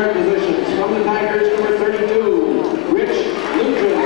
guard positions. From the Tigers, number 32, Rich Lujan.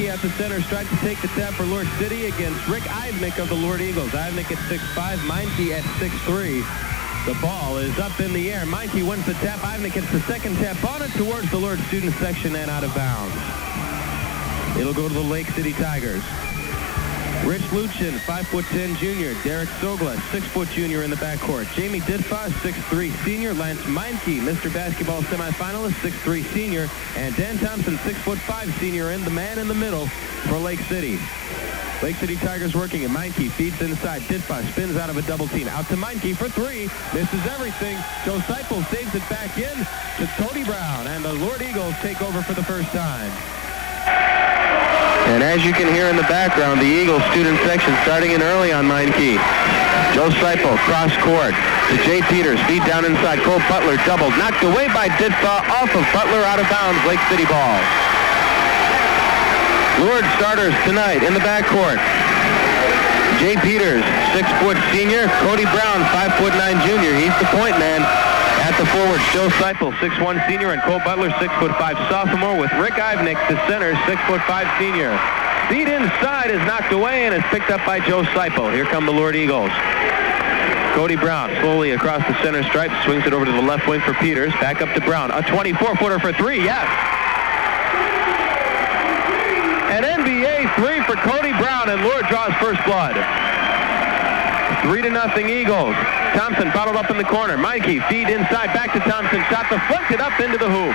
At the center, stripe to take the tap for Lourdes City against Rick Ivnick of the Lourdes Eagles. Ivnick at 6'5", Meinke at 6'3". The ball is up in the air. Meinke wins the tap. Ivnick gets the second tap on it towards the Lourdes student section and out of bounds. It'll go to the Lake City Tigers. Rich Luchin, 5'10" junior. Derek Sogla, 6' junior in the backcourt. Jamie Ditfa, 6'3" senior. Lance Meinke, Mr. Basketball semifinalist, 6'3" senior. And Dan Thompson, 6'5" senior, and the man in the middle for Lake City. Lake City Tigers working it. Meinke feeds inside. Ditfa spins out of a double team. Out to Meinke for three. Misses everything. Joe Seipel saves it back in to Cody Brown. And the Lourdes Eagles take over for the first time. And as you can hear in the background, the Eagles student section starting in early on Meinke. Joe Seipel, cross court to Jay Peters, feed down inside. Cole Butler doubled, knocked away by Ditfa, off of Butler, out of bounds, Lake City ball. Lourdes starters tonight in the backcourt. Jay Peters, 6' senior. Cody Brown, 5'9" junior. He's the point man. At the forward, Joe Seipel, 6'1" senior, and Cole Butler, 6'5" sophomore, with Rick Ivnick, the center, 6'5" senior. Feed inside is knocked away and is picked up by Joe Seipel. Here come the Lourdes Eagles. Cody Brown slowly across the center stripe, swings it over to the left wing for Peters. Back up to Brown. A 24-footer for three, yes. An NBA three for Cody Brown, and Lourdes draws first blood. 3-0 Eagles. Thompson bottled up in the corner. Meinke feed inside, back to Thompson. Shot deflected up into the hoop.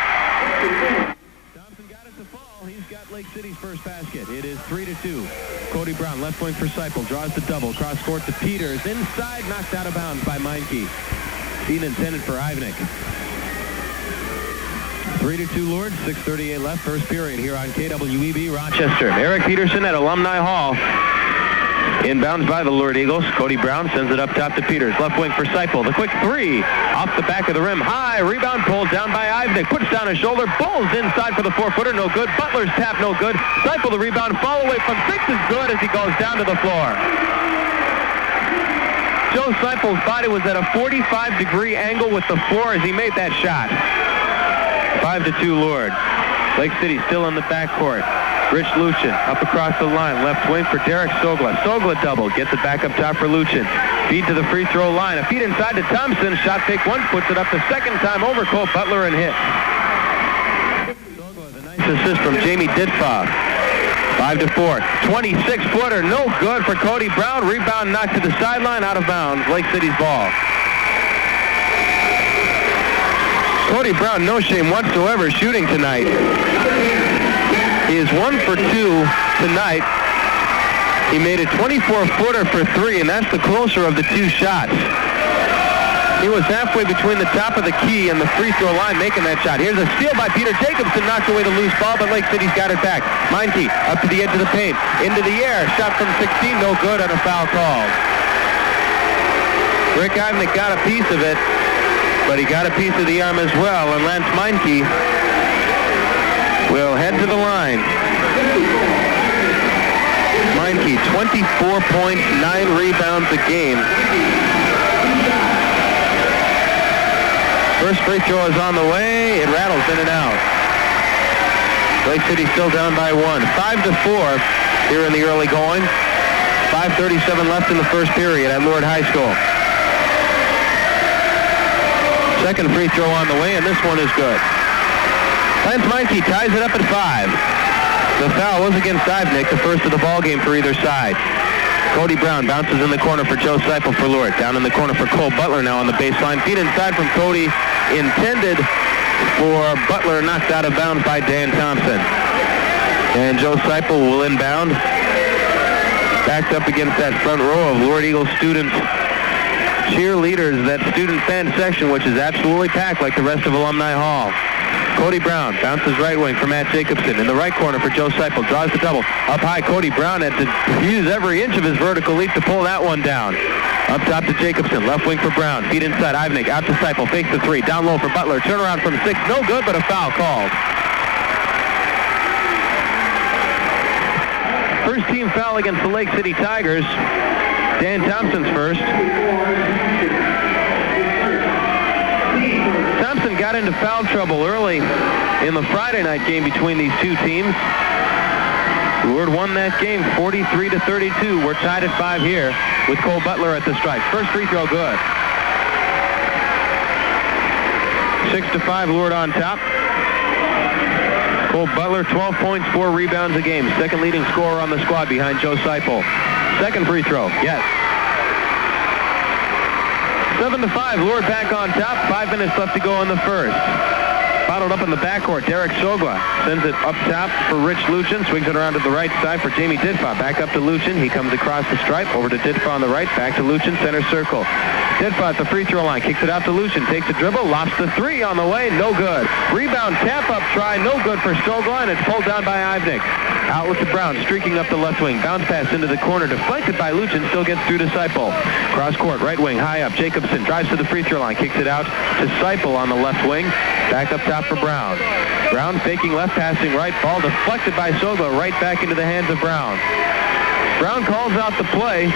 Thompson got it to fall. He's got Lake City's first basket. It is 3-2. Cody Brown, left wing for Seipel, draws the double. Cross court to Peters. Inside, knocked out of bounds by Meinke. Feed intended for Ivnick. 3-2 Lourdes, 6:38 left, first period here on KWEB Rochester. Eric Peterson at Alumni Hall. Inbounds by the Lourdes Eagles. Cody Brown sends it up top to Peters. Left wing for Seipel. The quick three off the back of the rim. High rebound pulled down by Ivnick. Puts down his shoulder. Bowls inside for the 4-footer. No good. Butler's tap. No good. Seipel the rebound. Fall away from 6 is good as he goes down to the floor. Joe Seipel's body was at a 45-degree angle with the floor as he made that shot. 5-2 Lourdes. Lake City still in the backcourt. Rich Luchin up across the line. Left wing for Derek Sogla. Sogla double. Gets it back up top for Luchin. Feed to the free throw line. A feed inside to Thompson. Shot fake one. Puts it up the second time over Cole Butler and hit. Sogla with a nice assist from Jamie Ditfa. 5-4. 26-footer. No good for Cody Brown. Rebound knocked to the sideline. Out of bounds. Lake City's ball. Cody Brown, no shame whatsoever shooting tonight. He is 1 for 2 tonight. He made a 24-footer for 3, and that's the closer of the 2 shots. He was halfway between the top of the key and the free throw line making that shot. Here's a steal by Peter Jacobson, knocks away the loose ball, but Lake City's got it back. Meinke up to the edge of the paint, into the air, shot from 16, no good, on a foul called. Rick Ivnick got a piece of it, but he got a piece of the arm as well, and Lance Meinke will head to the line. Meinke, 24.9 rebounds a game. First free throw is on the way. It rattles in and out. Lake City still down by 1. 5-4 here in the early going. 5:37 left in the first period at Lourdes High School. Second free throw on the way, and this one is good. Lance Meinke ties it up at 5. The foul was against Ivnik, the first of the ball game for either side. Cody Brown bounces in the corner for Joe Seipel for Lourdes. Down in the corner for Cole Butler now on the baseline. Feed inside from Cody. Intended for Butler, knocked out of bounds by Dan Thompson. And Joe Seipel will inbound. Backed up against that front row of Lourdes Eagles students, cheerleaders, that student fan section, which is absolutely packed like the rest of Alumni Hall. Cody Brown bounces right wing for Matt Jacobson. In the right corner for Joe Seipel. Draws the double. Up high, Cody Brown had to use every inch of his vertical leap to pull that one down. Up top to Jacobson. Left wing for Brown. Feed inside. Ivnik out to Seipel. Fakes the 3. Down low for Butler. Turnaround from 6. No good, but a foul called. First team foul against the Lake City Tigers. Dan Thompson's first. Thompson got into foul trouble early in the Friday night game between these two teams. Lourdes won that game 43-32. We're tied at 5 here with Cole Butler at the strike. First free throw good. 6-5 Lourdes on top. Cole Butler, 12 points, 4 rebounds a game. Second leading scorer on the squad behind Joe Seipel. Second free throw, yes. 7-5, Lourdes back on top. 5 minutes left to go in the first. Bottled up in the backcourt, Derek Sogla sends it up top for Rich Luchin. Swings it around to the right side for Jamie Ditfa. Back up to Luchin. He comes across the stripe. Over to Ditfa on the right. Back to Luchin, center circle. Ditfa at the free throw line. Kicks it out to Luchin. Takes a dribble. Lobs the 3 on the way. No good. Rebound, tap up try. No good for Sogla, and it's pulled down by Ivnik. Outlet to Brown. Streaking up the left wing. Bounce pass into the corner. Deflected by Luchin. Still gets through to Seipel. Cross court. Right wing. High up. Jacobson drives to the free throw line. Kicks it out to Seipel on the left wing. Back up top for Brown. Brown faking left, passing right. Ball deflected by Sogla. Right back into the hands of Brown. Brown calls out the play.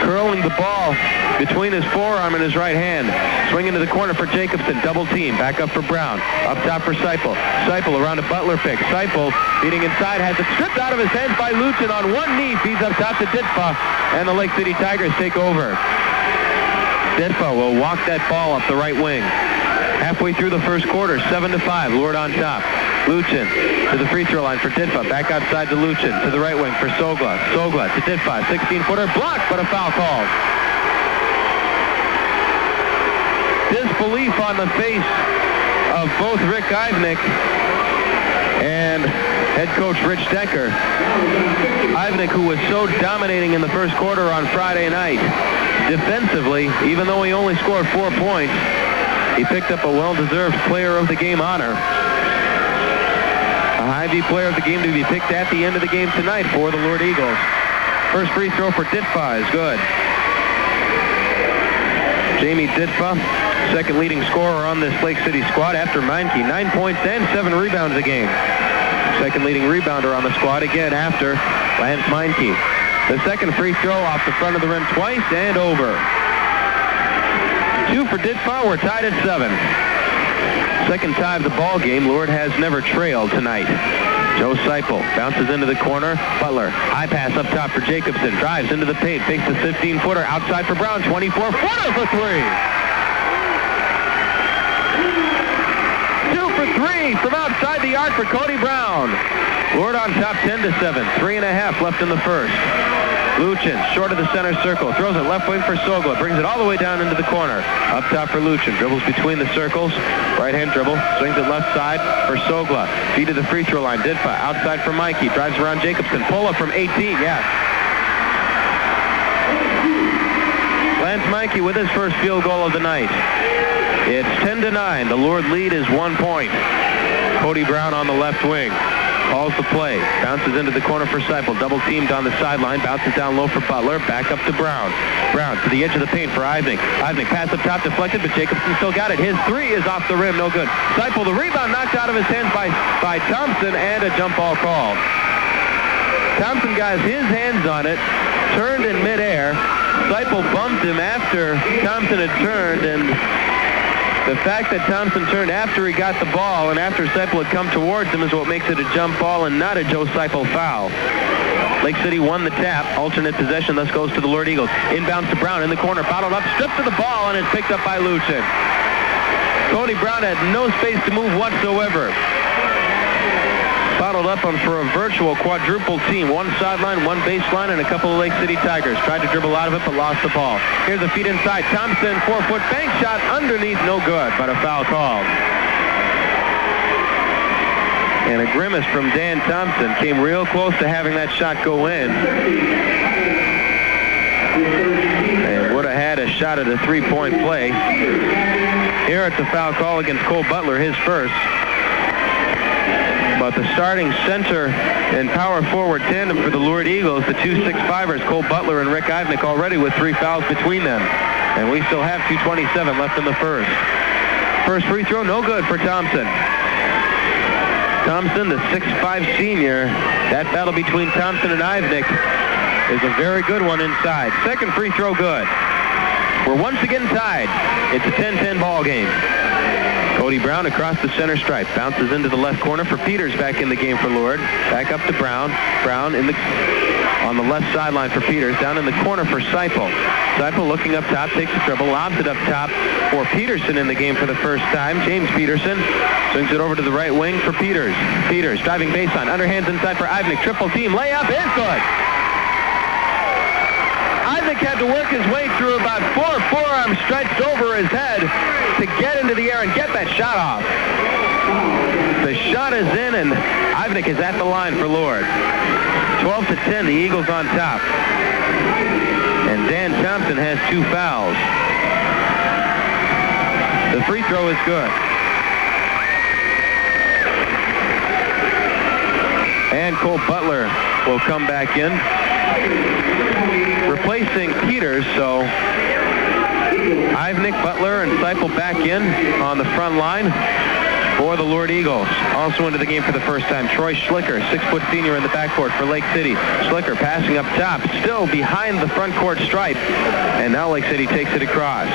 Curling the ball between his forearm and his right hand. Swing into the corner for Jacobson. Double team. Back up for Brown. Up top for Seipel. Seipel around a Butler pick. Seipel beating inside. Has it stripped out of his hands by Luchin on one knee. Feeds up top to Ditfa. And the Lake City Tigers take over. Ditfa will walk that ball up the right wing. Halfway through the first quarter. 7-5. Lourdes on top. Luchin to the free throw line for Ditfa. Back outside to Luchin. To the right wing for Sogla. Sogla to Ditfa. 16-footer blocked, but a foul called. Disbelief on the face of both Rick Ivnik and head coach Rich Decker. Ivnik, who was so dominating in the first quarter on Friday night, defensively, even though he only scored 4 points, he picked up a well-deserved player of the game honor. A Hy-Vee player of the game to be picked at the end of the game tonight for the Lourdes Eagles. First free throw for Ditfa is good. Jamie Ditfa, second leading scorer on this Lake City squad after Meinke. 9 points and 7 rebounds a game. Second leading rebounder on the squad again after Lance Meinke. The second free throw off the front of the rim twice and over. 2 for Ditfa. We're tied at 7. Second tie of the ball game. Lourdes has never trailed tonight. Joe Seipel bounces into the corner. Butler, high pass up top for Jacobson. Drives into the paint. Fakes the 15-footer outside for Brown. 24-footer for 3. 2 for 3 from outside the arc for Cody Brown. Lourdes on top 10-7. 3.5 left in the first. Luchin, short of the center circle, throws it left wing for Sogla, brings it all the way down into the corner. Up top for Luchin, dribbles between the circles, right-hand dribble, swings it left side for Sogla. Feed to the free throw line, Ditfa, outside for Meinke, drives around Jacobson, pull-up from 18, yes. Lance Meinke with his first field goal of the night. It's 10-9, the Lourdes lead is 1 point. Cody Brown on the left wing. Calls the play. Bounces into the corner for Seipel. Double teamed on the sideline. Bounces down low for Butler. Back up to Brown. Brown to the edge of the paint for Ivnik. Ivnik pass up top deflected, but Jacobson still got it. His 3 is off the rim. No good. Seipel, the rebound knocked out of his hands by Thompson, and a jump ball called. Thompson got his hands on it, turned in midair. Seipel bumped him after Thompson had turned, and the fact that Thompson turned after he got the ball and after Seipel had come towards him is what makes it a jump ball and not a Joe Seipel foul. Lake City won the tap. Alternate possession thus goes to the Lourdes Eagles. Inbounds to Brown in the corner, bottled up, stripped to the ball, and it's picked up by Luchin. Cody Brown had no space to move whatsoever. Bottled up for a virtual quadruple team. One sideline, one baseline, and a couple of Lake City Tigers. Tried to dribble out of it, but lost the ball. Here's a feed inside. Thompson, 4-foot bank shot underneath, no good, but a foul called. And a grimace from Dan Thompson. Came real close to having that shot go in. And would have had a shot at a three-point play. Here it's a foul call against Cole Butler, his first. But the starting center and power forward tandem for the Lourdes Eagles, the 2-6-5ers, Cole Butler and Rick Ivnick, already with 3 fouls between them. And we still have 2:27 left in the first. First free throw, no good for Thompson. Thompson, the 6'5 senior. That battle between Thompson and Ivnick is a very good one inside. Second free throw good. We're once again tied. It's a 10-10 ball game. Cody Brown across the center stripe. Bounces into the left corner for Peters back in the game for Lourdes. Back up to Brown. Brown on the left sideline for Peters. Down in the corner for Seipel. Seipel looking up top, takes the dribble, lobs it up top for Peterson in the game for the first time. James Peterson swings it over to the right wing for Peters. Peters driving baseline. Underhands inside for Ivnick. Triple team. Layup is good. Ivnick had to work his way through about 4 forearms stretched over his head to get into the air and get that shot off. The shot is in, and Ivnick is at the line for Lourdes. 12-10, the Eagles on top. And Dan Thompson has 2 fouls. The free throw is good. And Cole Butler will come back in, replacing Peters. So Ivnick, Butler, and Seipel back in on the front line for the Lourdes Eagles. Also into the game for the first time, Troy Schlicker, 6-foot senior in the backcourt for Lake City. Schlicker passing up top, still behind the front court stripe. And now Lake City takes it across.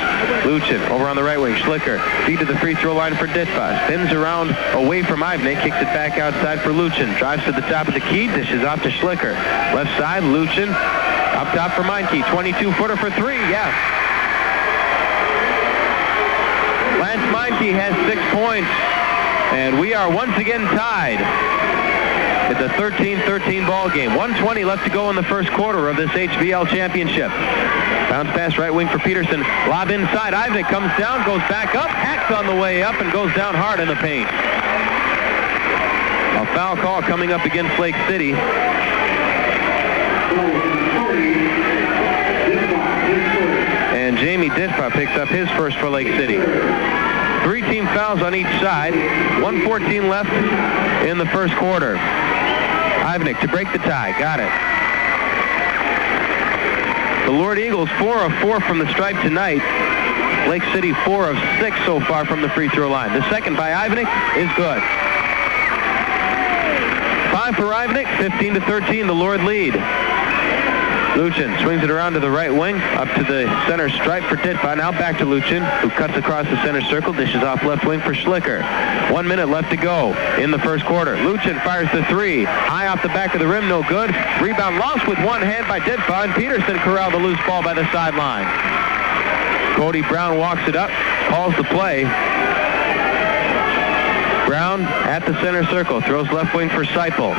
Luchin over on the right wing. Schlicker feed to the free throw line for Ditfa. Spins around away from Ivnick, kicks it back outside for Luchin. Drives to the top of the key, dishes off to Schlicker. Left side, Luchin. Up top for Meinke, 22-footer for 3, yeah. Lance Meinke has 6 points, and we are once again tied. It's a 13-13 ball game. 1:20 left to go in the first quarter of this HVL championship. Bounce pass right wing for Peterson. Lob inside. Ivnick comes down, goes back up, hacks on the way up, and goes down hard in the paint. A foul call coming up against Lake City. And Jamie Ditfa picks up his first for Lake City. 3 team fouls on each side. 1:14 left in the first quarter. Ivnick to break the tie. Got it. The Lourdes Eagles 4 of 4 from the stripe tonight. Lake City 4 of 6 so far from the free throw line. The second by Ivnick is good. 5 for Ivnick, 15-13, the Lourdes lead. Luchin swings it around to the right wing, up to the center stripe for Ditfa. Now back to Luchin, who cuts across the center circle, dishes off left wing for Schlicker. 1 minute left to go in the first quarter. Luchin fires the 3. High off the back of the rim, no good. Rebound lost with one hand by Ditfa, and Peterson corralled the loose ball by the sideline. Cody Brown walks it up, calls the play. Brown at the center circle, throws left wing for Seipel.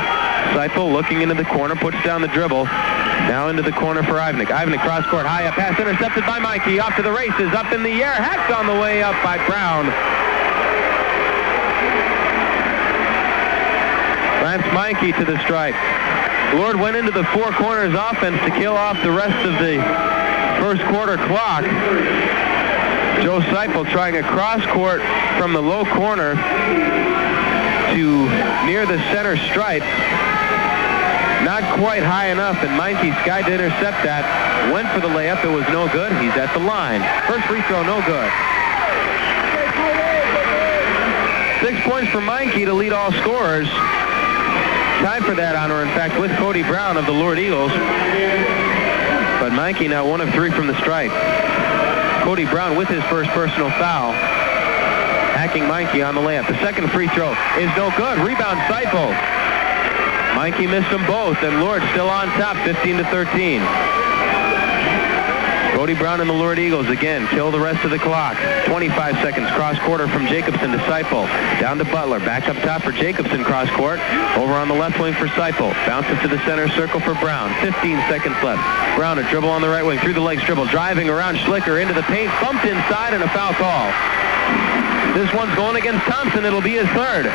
Seipel looking into the corner, puts down the dribble. Now into the corner for Ivnick. Ivnick cross court, high up pass intercepted by Meinke. Off to the races, up in the air, hacked on the way up by Brown. Lance Meinke to the stripe. Lourdes went into the 4 corners offense to kill off the rest of the first quarter clock. Joe Seipel trying a cross court from the low corner to near the center stripe. Not quite high enough, and Meinke skied to intercept that. Went for the layup. It was no good. He's at the line. First free throw, no good. 6 points for Meinke to lead all scorers. tied for that honor, in fact, with Cody Brown of the Lourdes Eagles. But Meinke now 1 of 3 from the stripe. Cody Brown with his first personal foul. Hacking Meinke on the layup. The second free throw is no good. Rebound Seipel. Meinke missed them both, and Lourdes still on top, 15-13. Cody Brown and the Lourdes Eagles again kill the rest of the clock. 25 seconds cross quarter from Jacobson to Seipel. Down to Butler. Back up top for Jacobson cross court. Over on the left wing for Seipel. Bounces to the center circle for Brown. 15 seconds left. Brown a dribble on the right wing. Through the legs dribble. Driving around Schlicker into the paint. Bumped inside and a foul call. This one's going against Thompson. It'll be his third.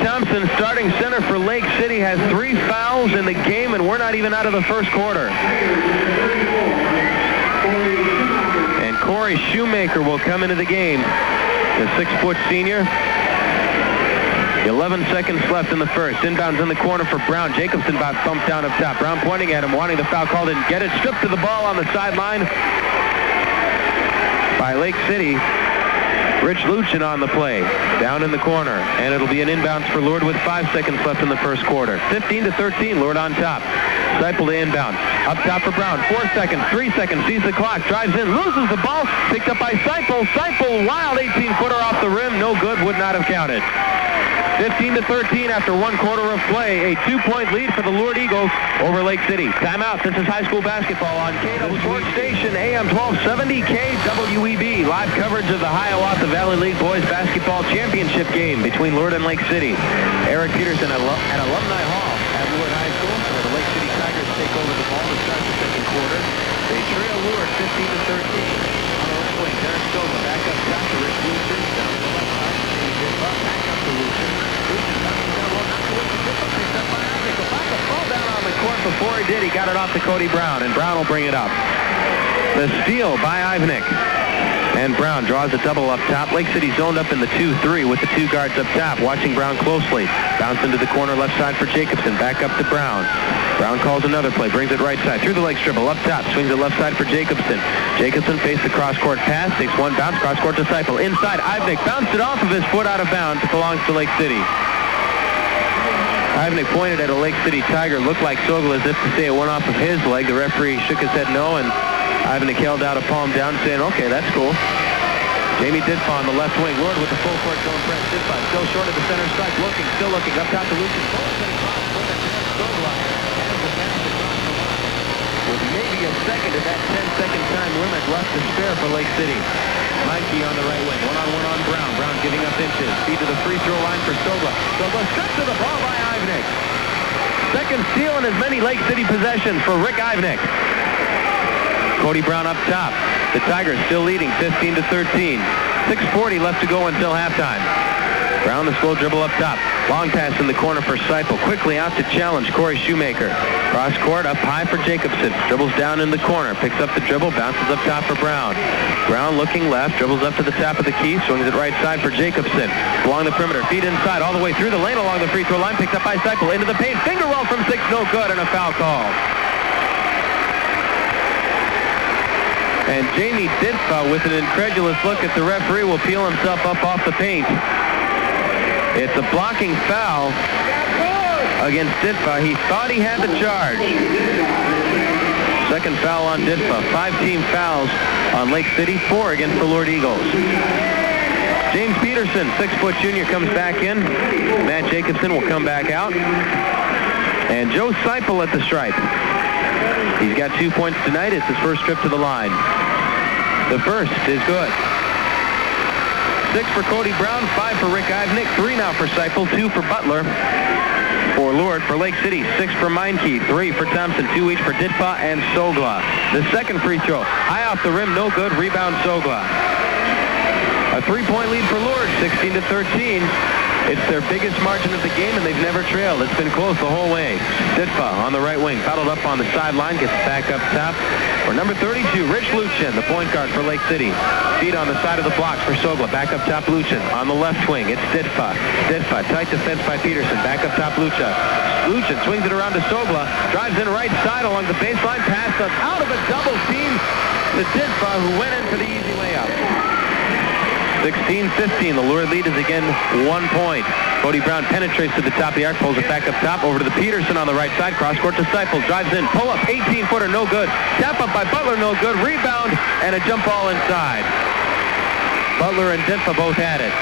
Thompson, starting center for Lake City, has 3 fouls in the game, and we're not even out of the first quarter. And Corey Shoemaker will come into the game, the 6-foot senior. 11 seconds left in the first. Inbounds in the corner for Brown. Jacobson about bumped down up top. Brown pointing at him, wanting the foul call, didn't get it. Stripped to the ball on the sideline by Lake City. Rich Luchin on the play, down in the corner, and it'll be an inbounds for Lourdes with 5 seconds left in the first quarter. 15-13, Lourdes on top. Seipel to inbound. Up top for Brown, 4 seconds, 3 seconds, sees the clock, drives in, loses the ball, picked up by Seipel. Seipel, wild 18-footer off the rim, no good, would not have counted. 15-13 after 1 quarter of play. A 2-point lead for the Lourdes Eagles over Lake City. Timeout. This is high school basketball on KW Sports Station, AM 1270 KWEB. Live coverage of the Hiawatha Valley League Boys Basketball Championship game between Lourdes and Lake City. Eric Peterson at Alumni Hall at Lourdes High School, where the Lake City Tigers take over the ball to start the second quarter. They trail Lourdes 15-13. On the left wing, Derek Silva back up top to Rich Luchin. Down the left side, Jamie Dippa back up to Luchin. About to fall down on the court. Before he did, he got it off to Cody Brown, and Brown will bring it up. The steal by Ivnik. And Brown draws a double up top. Lake City zoned up in the 2-3 with the 2 guards up top, watching Brown closely. Bounce into the corner left side for Jacobson. Back up to Brown. Brown calls another play, brings it right side. Through the legs dribble, up top, swings it left side for Jacobson. Jacobson faced the cross-court pass, takes 1 bounce, cross-court to Seipel. Inside, Ivnik bounced it off of his foot out of bounds. It belongs to Lake City. Ivnik pointed at a Lake City Tiger, looked like Sogol as if to say it went off of his leg. The referee shook his head no, and Ivnik held out a palm down, saying, okay, that's cool. Jamie Dippa on the left wing. Lourdes with the full court zone press. Dippa still short of the center strike. Looking, still looking. Up top to Luchin. With maybe a second of that 10-second time limit left to spare for Lake City. Meinke on the right wing. One-on-one on Brown. Brown giving up inches. Feed to the free throw line for Sogla. Sogla stripped to the ball by Ivnik. Second steal in as many Lake City possessions for Rick Ivnik. Cody Brown up top. The Tigers still leading 15-13. 6:40 left to go until halftime. Brown the slow dribble up top. Long pass in the corner for Seipel. Quickly out to challenge Corey Shoemaker. Cross court up high for Jacobson. Dribbles down in the corner. Picks up the dribble. Bounces up top for Brown. Brown looking left. Dribbles up to the top of the key. Swings it right side for Jacobson. Along the perimeter. Feed inside. All the way through the lane along the free throw line. Picked up by Seipel. Into the paint. Finger roll from 6. No good. And a foul call. And Jamie Dippa, with an incredulous look at the referee, will peel himself up off the paint. It's a blocking foul against Dippa. He thought he had the charge. Second foul on Dippa. 5 team fouls on Lake City, 4 against the Lourdes Eagles. James Peterson, 6-foot junior, comes back in. Matt Jacobson will come back out. And Joe Seipel at the stripe. He's got 2 points tonight. It's his first trip to the line. The first is good. 6 for Cody Brown, 5 for Rick Ivnik, 3 now for Seipel, 2 for Butler. For Lourdes, for Lake City, 6 for Meinke, 3 for Thompson, 2 each for Dippa and Sogla. The second free throw, high off the rim, no good, rebound Sogla. A 3-point lead for Lourdes, 16-13. It's their biggest margin of the game, and they've never trailed. It's been close the whole way. Dippa on the right wing, paddled up on the sideline, gets back up top. For number 32, Rich Luchin, the point guard for Lake City. Feet on the side of the blocks for Sogla. Back up top, Luchin. On the left wing, it's Dippa. Dippa, tight defense by Peterson. Back up top, Luchin. Luchin swings it around to Sogla. Drives in right side along the baseline. Pass out of a double team to Dippa, who went in for the easy layup. 16-15. The Lourdes lead is again 1 point. Cody Brown penetrates to the top of the arc, pulls it back up top, over to the Peterson on the right side. Cross court to Seifel, drives in, pull up, 18-footer, no good. Tap up by Butler, no good. Rebound, and a jump ball inside. Butler and Dinfa both had it.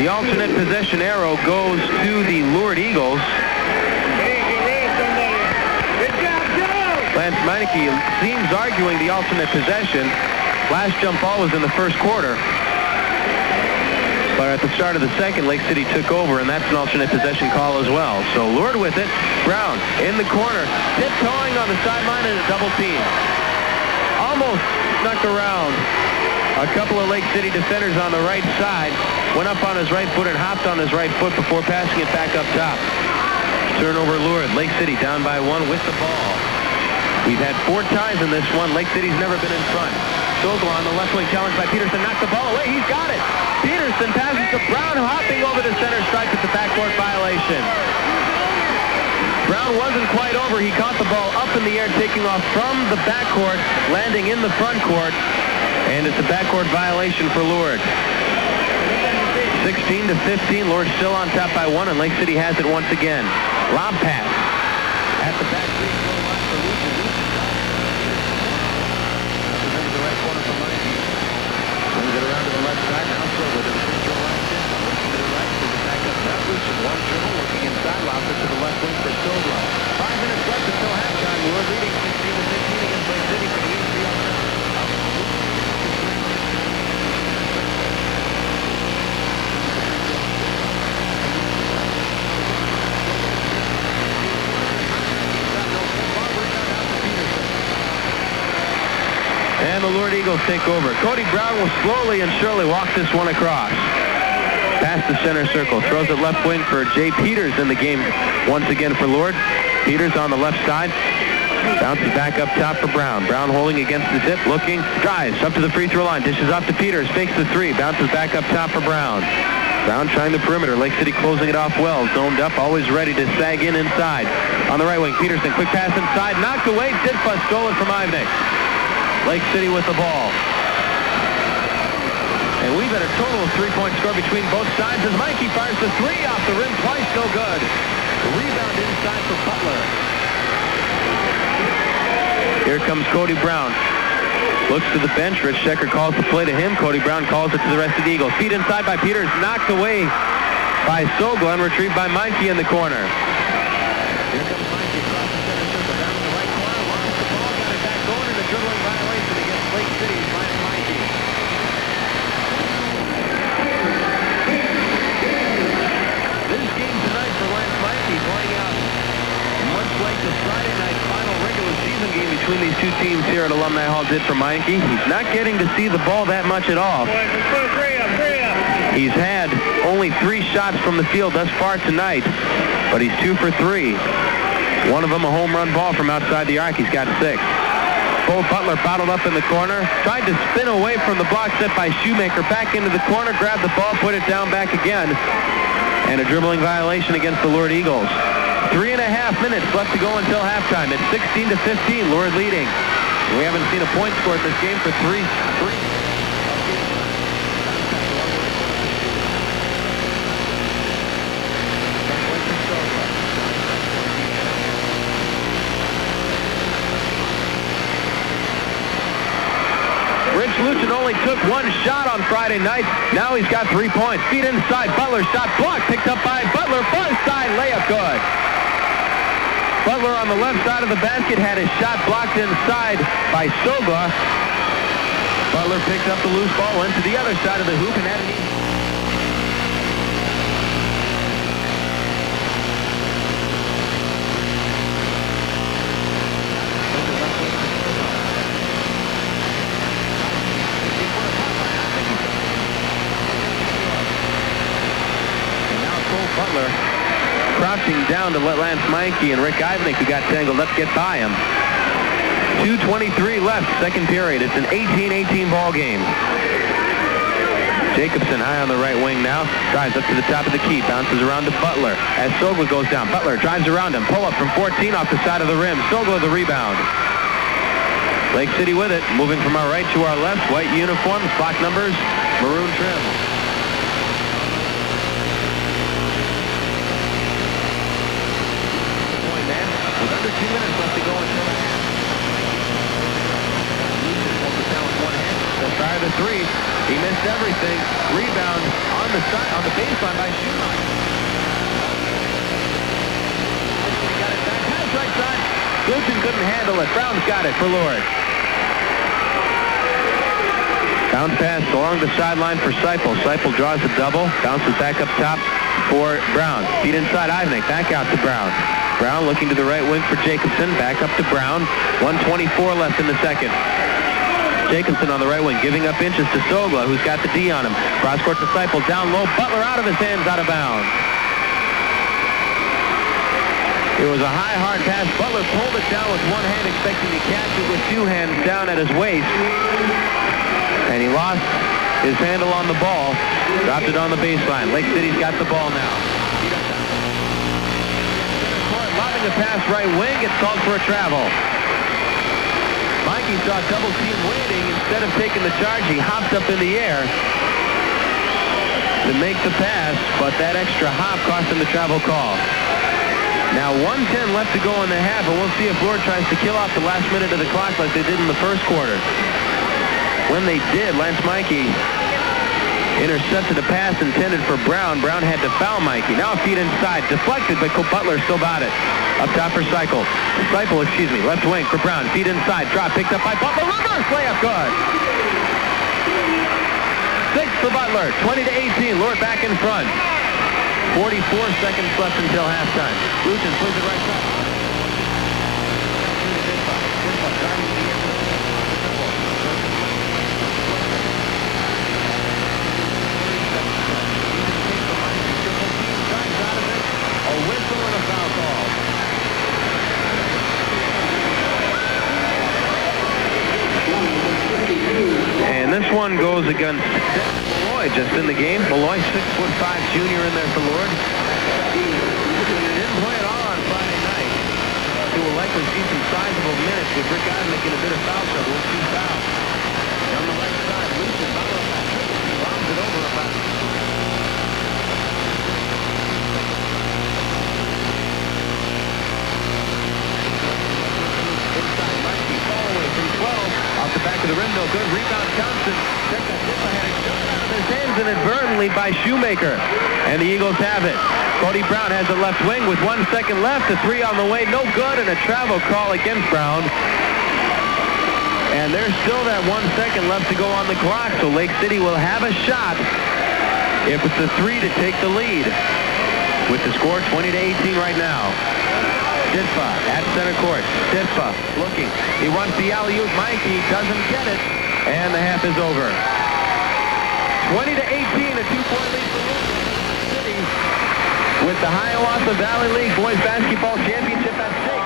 The alternate possession arrow goes to the Lourdes Eagles. Lance Meineke seems arguing the alternate possession. Last jump ball was in the first quarter. But at the start of the second, Lake City took over, and that's an alternate possession call as well. So Lourdes with it. Brown in the corner, tiptoeing on the sideline and a double team. Almost snuck around a couple of Lake City defenders on the right side. Went up on his right foot and hopped on his right foot before passing it back up top. Turnover Lourdes. Lake City down by 1 with the ball. We've had 4 ties in this one. Lake City's never been in front. Sogla on the left wing, challenged by Peterson, knocks the ball away. He's got it. Peterson passes to Brown, hopping over the center, strikes at the backcourt violation. Brown wasn't quite over. He caught the ball up in the air, taking off from the backcourt, landing in the front court, and it's a backcourt violation for Lourdes. 16-15. Lourdes still on top by 1, and Lake City has it once again. Lob pass at the back free throw line for Lourdes. The right corner for Meineke. Swings it around to the left side. Now Silva to the free throw line. Looking to the right. To the back up top. Lucien, one dribble. Looking inside. Lobs it to the left wing for Silva. 5 minutes left until halftime. Lourdes leading 16-15 against Lake City for the HVL. And the Lourdes Eagles take over. Cody Brown will slowly and surely walk this one across. Past the center circle. Throws it left wing for Jay Peters in the game once again for Lourdes. Peters on the left side. Bounces back up top for Brown. Brown holding against the zip. Looking. Drives up to the free throw line. Dishes off to Peters. Fakes the 3. Bounces back up top for Brown. Brown trying the perimeter. Lake City closing it off well. Zoned up. Always ready to sag in inside. On the right wing. Peterson. Quick pass inside. Knocked away. Dinfa stolen from Ivnik. Lake City with the ball. And we've had a total of 3-point score between both sides as Meineke fires the 3 off the rim twice, no good. The rebound inside for Butler. Here comes Cody Brown. Looks to the bench. Rich Shecker calls the play to him. Cody Brown calls it to the rest of the Eagles. Feed inside by Peters. Knocked away by Sogla and retrieved by Meineke in the corner. Here comes Meineke across the center circle. Down in the right corner. Lost the ball. Got it back going in a dribbling violation against Lake City by Meineke. This game tonight for Lance Meineke playing out much like the Friday night final regular season game between these two teams here at Alumni Hall did for Meineke. He's not getting to see the ball that much at all. He's had only 3 shots from the field thus far tonight, but he's 2 for 3. One of them a home run ball from outside the arc. He's got 6. Bo Butler bottled up in the corner. Tried to spin away from the block set by Shoemaker. Back into the corner, grabbed the ball, put it down back again. And a dribbling violation against the Lourdes Eagles. 3.5 minutes left to go until halftime. It's 16-15, Lourdes leading. We haven't seen a point scored in this game for 3. Lucien only took 1 shot on Friday night. Now he's got 3 points. Feet inside. Butler shot blocked. Picked up by Butler. Far side layup good. Butler on the left side of the basket had his shot blocked inside by Sogla. Butler picked up the loose ball, went to the other side of the hoop and had an easy. Butler crouching down to let Lance Meineke and Rick Ivnik, who got tangled up, get by him. 2:23 left, second period. It's an 18-18 ball game. Jacobson high on the right wing now. Drives up to the top of the key. Bounces around to Butler as Sogla goes down. Butler drives around him. Pull up from 14 off the side of the rim. Sogla the rebound. Lake City with it, moving from our right to our left. White uniforms, block numbers, maroon trim. Point man, with under 2 minutes left to go until the half. Holds it down with one hand. They'll fire the three. He missed everything. Rebound on the side, on the baseline by Schumacher. Got it back. Pass right side. Luton couldn't handle it. Brown's got it for Lourdes. Bounce pass along the sideline for Seipel. Seipel draws a double. Bounces back up top for Brown. Feed inside Ivnik. Back out to Brown. Brown looking to the right wing for Jacobson. Back up to Brown. 1:24 left in the second. Jacobson on the right wing, giving up inches to Sogla, who's got the D on him. Cross court to Seipel. Down low. Butler out of his hands, out of bounds. It was a high, hard pass. Butler pulled it down with one hand, expecting to catch it with two hands down at his waist. And he lost his handle on the ball. Dropped it on the baseline. Lake City's got the ball now. Lobbing a pass right wing. It's called for a travel. Mikey saw double team waiting. Instead of taking the charge, he hopped up in the air to make the pass, but that extra hop cost him the travel call. Now 1:10 left to go in the half, and we'll see if Lourdes tries to kill off the last minute of the clock like they did in the first quarter. When they did, Lance Mikey intercepted a pass intended for Brown. Brown had to foul Mikey. Now a feed inside, deflected, but Butler still got it. Up top for Seipel, left wing for Brown. Feed inside, drop, picked up by Butler. Reverse layup, good. 6 for Butler, 20-18. Lourdes back in front. 44 seconds left until halftime. Luton plays it right side. A whistle and a foul call. And this one goes against Malloy, just in the game. Malloy, 6'5" junior in there for Lourdes. Didn't play at all on Friday night. He will likely see some sizable minutes with Rick Ivnik in a bit of foul trouble with 2 fouls. On the right side, Luton bombs it over about. Inside, Mikey, fall away from 12. Off the back of the rim, no good. Rebound, Thompson. Check that tip. I had it shot out of his hands inadvertently by Shoemaker. And the Eagles have it. Cody Brown has it left wing with 1 second left. The three on the way, no good, and a travel call against Brown. And there's still that 1 second left to go on the clock, so Lake City will have a shot if it's a three to take the lead. With the score 20-18 right now. Ditfa at center court. Ditfa looking. He wants the alley-oop. Mikey doesn't get it, and the half is over. 20-18, a 2-point lead for Lourdes City with the Hiawatha Valley League Boys Basketball Championship at stake.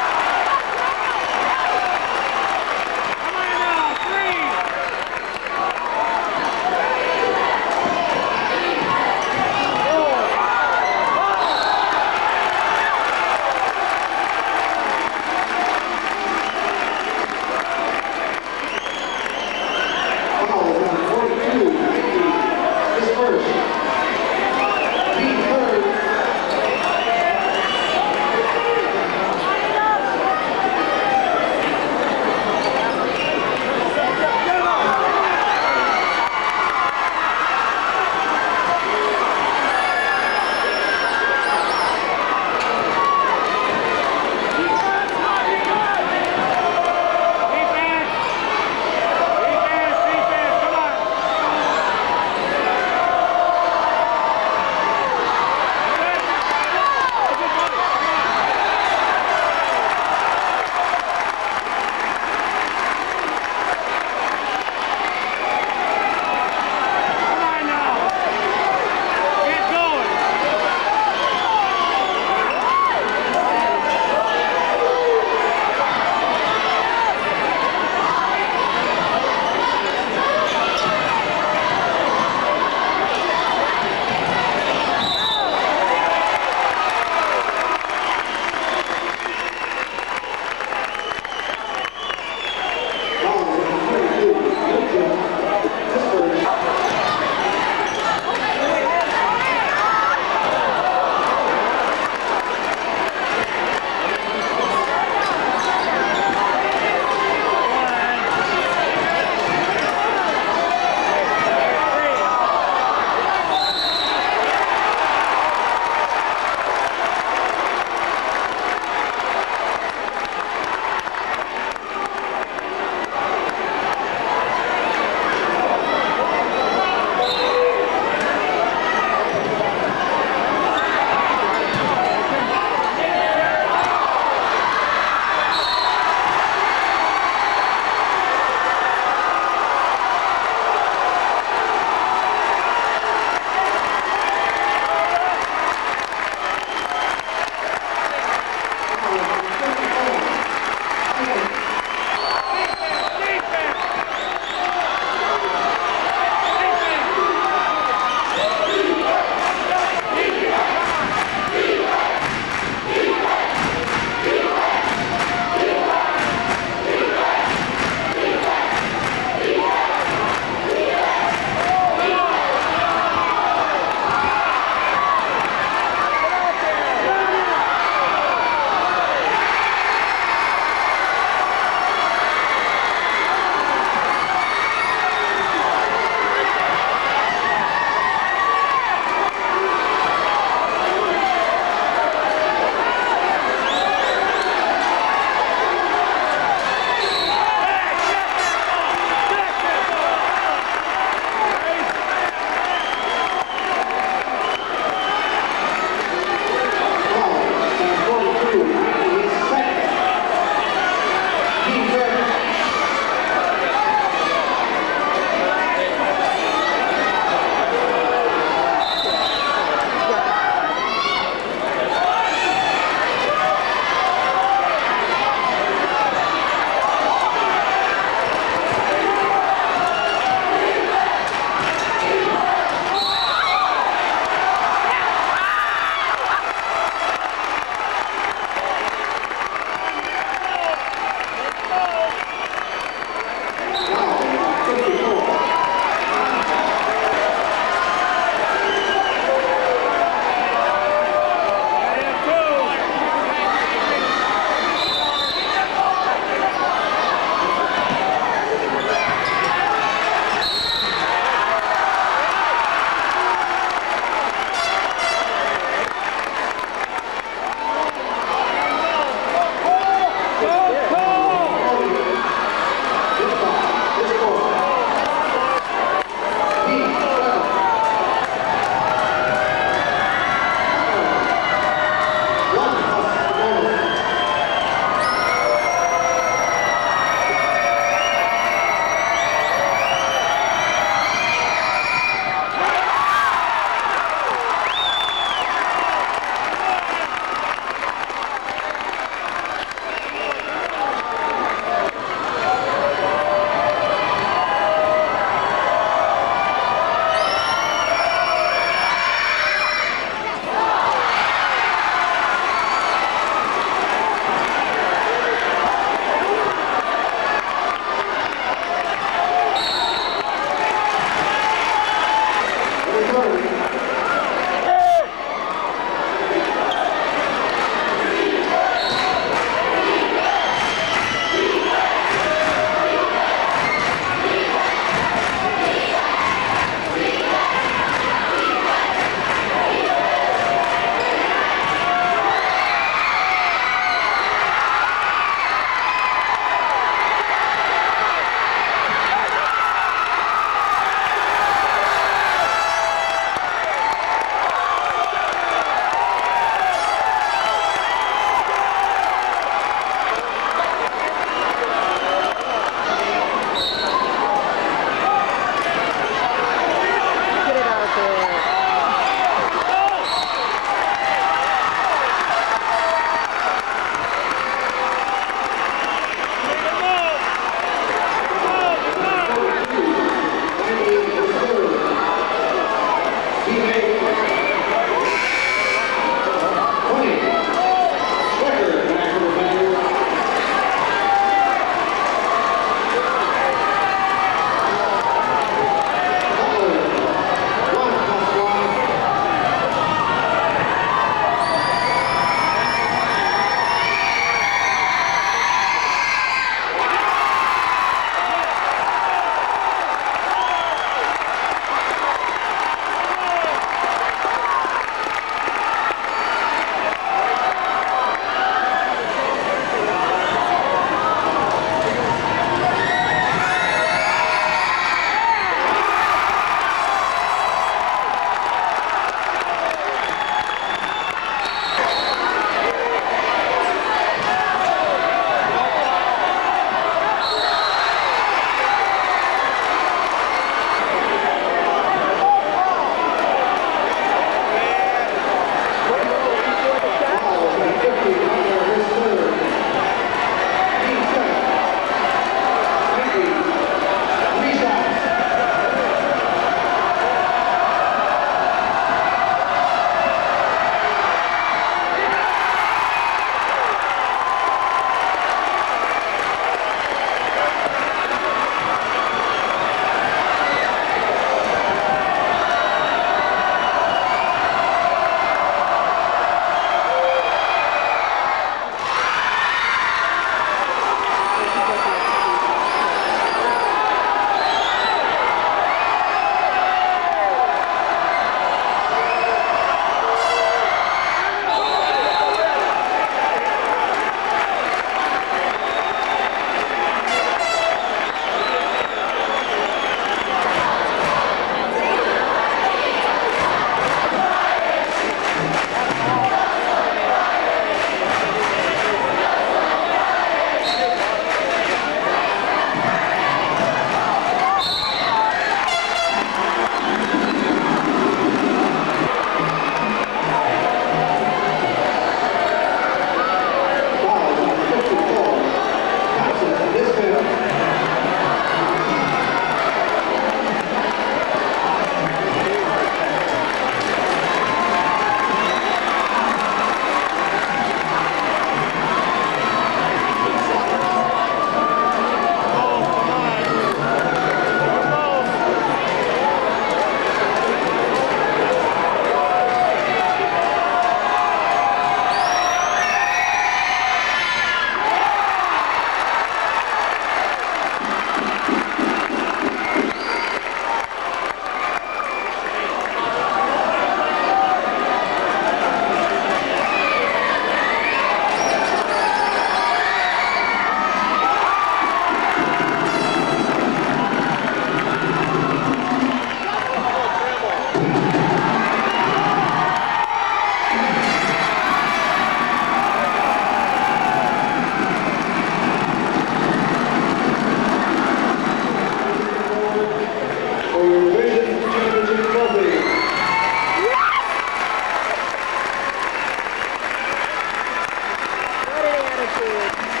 good.